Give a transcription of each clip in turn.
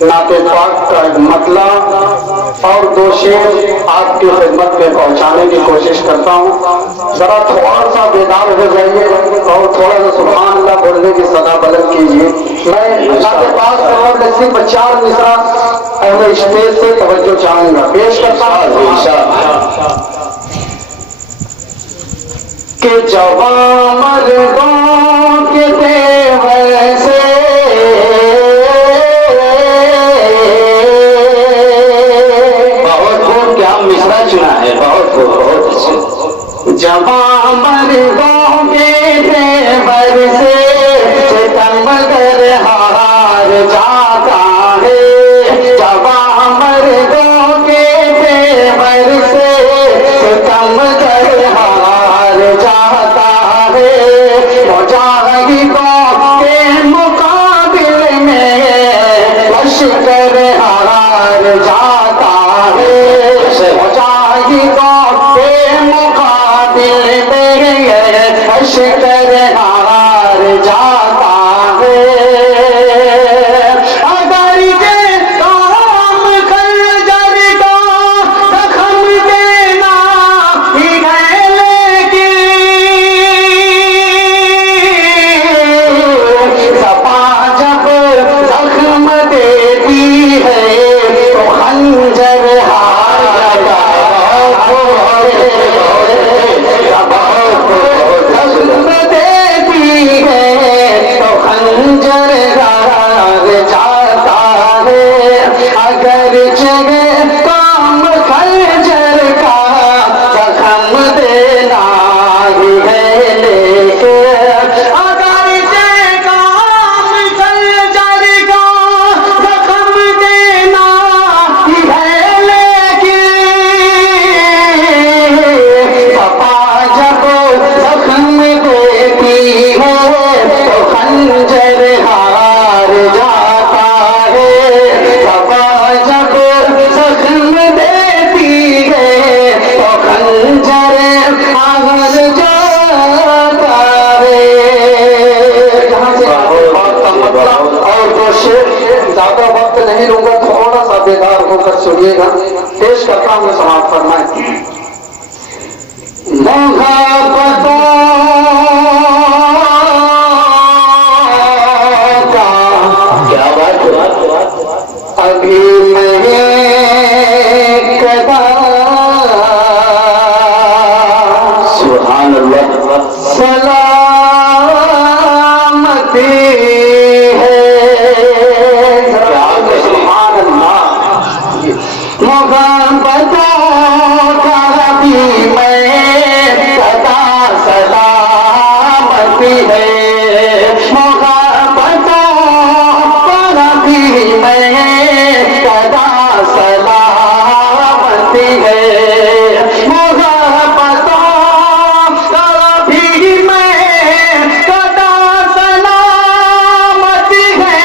نعت پاک کا ایک مطلع اور دو شعر آپ کی خدمت میں پہنچانے کی کوشش کرتا ہوں. ذرا تھوڑا سا بیدار ہو جائیے اور تھوڑا سا سبحان اللہ بولنے کی صدا بلند کیجیے. میں نعت پاک کا صرف 4 مصرع اہل اسٹیج سے توجہ چاہوں گا. پیش کرتا ہوں کہ جوان مردوں کے دیور سے چنا ہے بہت اچھے. جوان مردوں کے دیور سے ستم گر ہار جاتا ہے. جوان مردوں کے دیور سے ستم گر ہار جاتا ہے. مجاہدوں کے مقابل میں لشکر ہار جاتا ہے. کے مقابل میں لشکر ہار جاتا ہے. اگر یہ کام خنجر کا زخم دینا ہی ہے لیکن زبان جب زخم دیتی ہے تو خنجر ہار جاتا دیتی ہے تو خنجر ہار جاتا ہے. اگر جگہ کام خنجر کا زخم دینا ہی ہے لیکن اگر جگہ کام خنجر کا زخم دینا ہی ہے لیکن جب زخم دیتی ہے تو خنجر ہار جاتا ہے. جب زخم دیتی ہے تو خنجر ہار جاتا ہے. یہاں سے اور دو شعر زیادہ وقت نہیں لوں گا, تھوڑا سا بیدار ہو کر سنیے گا. پیش کرتا ہوں سماعت فرمائیں. محبتوں کا کیا بات ابھی میں کدا سبحان اللہ سلامتی ہے. سبحان اللہ. محبتوں کا ابھی میں سلامتی ہے. محبتوں پر بھی میں سدا سلامتی ہے. محبتوں پر بھی میں سدا سلامتی ہے.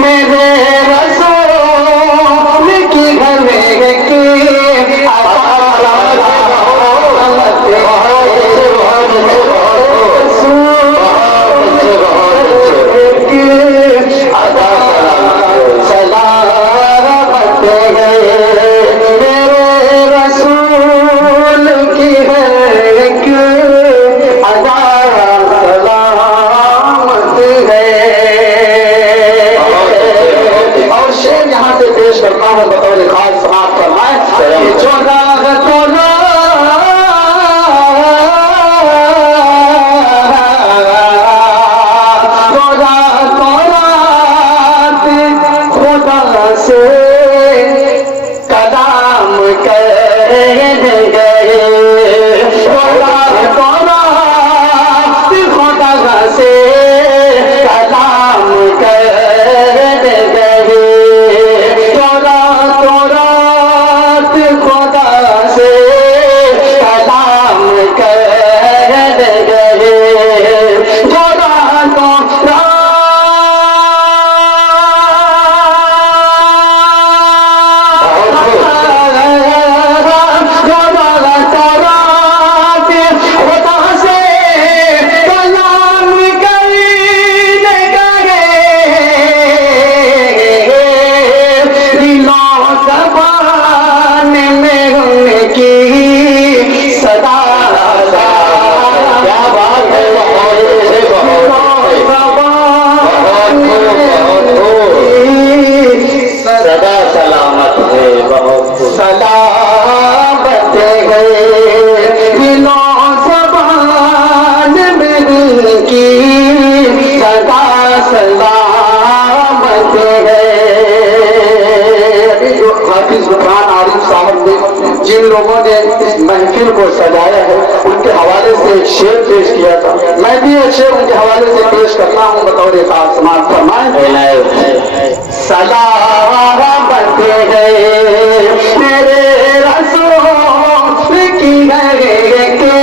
میرے رسول کی گھر کی سلامت ہے بہت سلامت ہے زبان میں کی صدا سلامت ہے. حافظ عثمان عارف صاحب نے جن لوگوں نے اس محفل کو سجایا ہے ان کے حوالے سے ایک شعر پیش کیا تھا. میں بھی ایک شعر ان کے حوالے سے پیش کرتا ہوں بطور خاص. سماعت فرمائیں. سلامت ہے میرے رسول کی گھر کے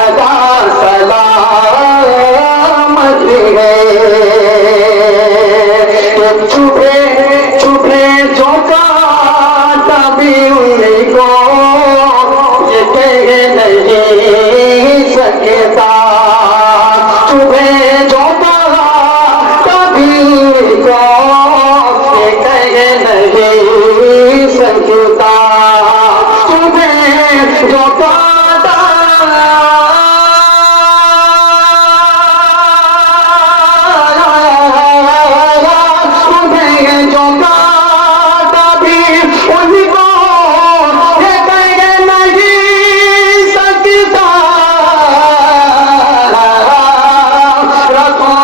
ادا سلامت ہے کہ چھپے چھپے جو کاٹا بھی ان کو یہ کہہ نہیں سکتا. چھپے جو کاٹا بھی ان کو یہ کہہ نہیں سکتا. تمہیں جو کاٹا تمہیں جو کاٹا بھی ان کو یہ کہہ نہیں سکتا. رکھو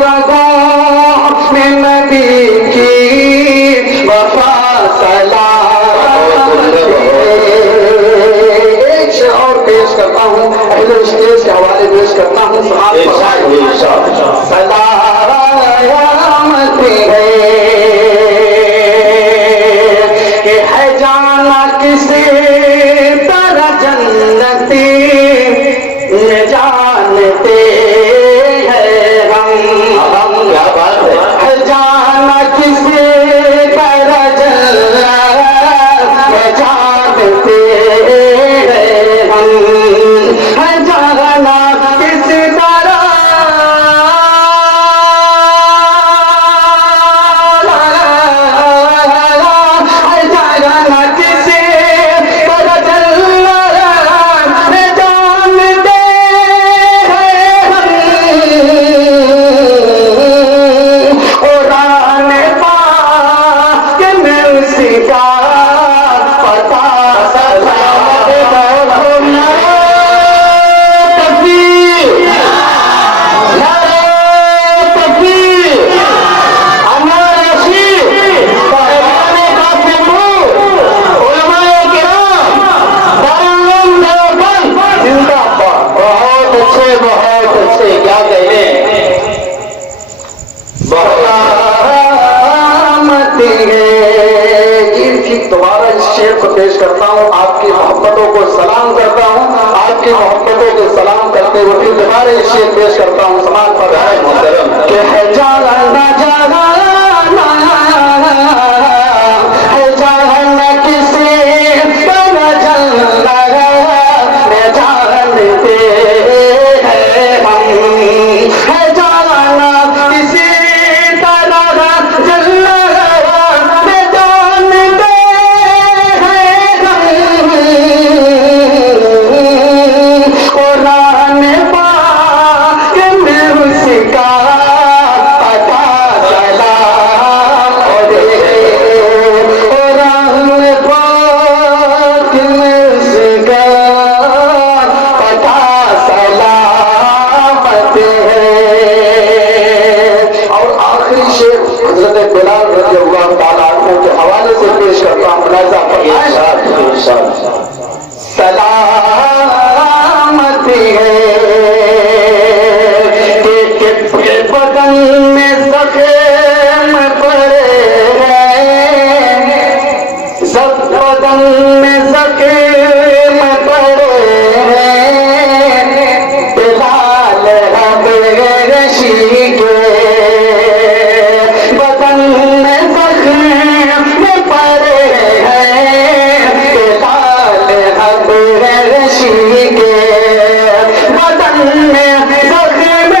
رکھو میں نبی کی وفا اسٹیج کے حوالے پیش کرتا ہوں. سلامت ہے جانا کسی طرح جنتی میں جانتے ہیں ہم. کیا بات ہے جانا کسی طرح جنت میں جانتے ہیں ہم. جانا کسی طرح جانا کسی طرح جنت میں جانتے ہیں ہم. قرآن پاک میں اسی کا پتا دوبارہ اس شعر کو پیش کرتا ہوں. آپ کی محبتوں کو سلام کرتا ہوں. آپ کی محبتوں کو سلام کرتے ہوئے پھر دوبارہ اس شعر پیش کرتا ہوں. سماعت پر ہے محترم کہ ہے جانا نہ جانا ہے جانا کسی طرح جلنا میں جانتے ہیں ہم. ہے جانا کسی طرح جلنا قرآن پاک میں اس کا پتا چلا. قرآن پاک میں اس کا پتا سلامت ہے. اور آخری شعر حضرت بلال رضی اللہ تعالیٰ عنہ کے حوالے سے پیش کرتا ہوں. ملاحظہ فرمائیں. سلامت ہے کہ بدن میں زخم پڑے ہیں. بدن میں زخم پڑے ہیں. بلال حبشی کے بدن میں زخم پڑے ہیں. بلال حبشی کے بدن میں زخم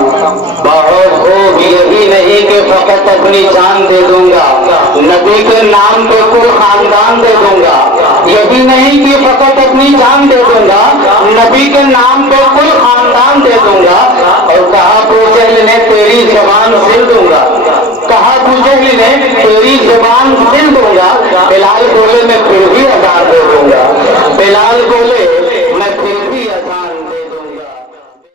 ہوں. بہت خوب. یہی نہیں کہ فقط اپنی جان دے دوں گا, نبی کے نام پہ کل خاندان دے دوں گا. یہی نہیں کہ فقط اپنی جان دے دوں گا, نبی کے نام پہ کل خاندان دے دوں گا. اور کہا ابو جہل نے تیری زبان سل دوں گا, کہا ابو جہل نے تیری زبان سل دوں گا.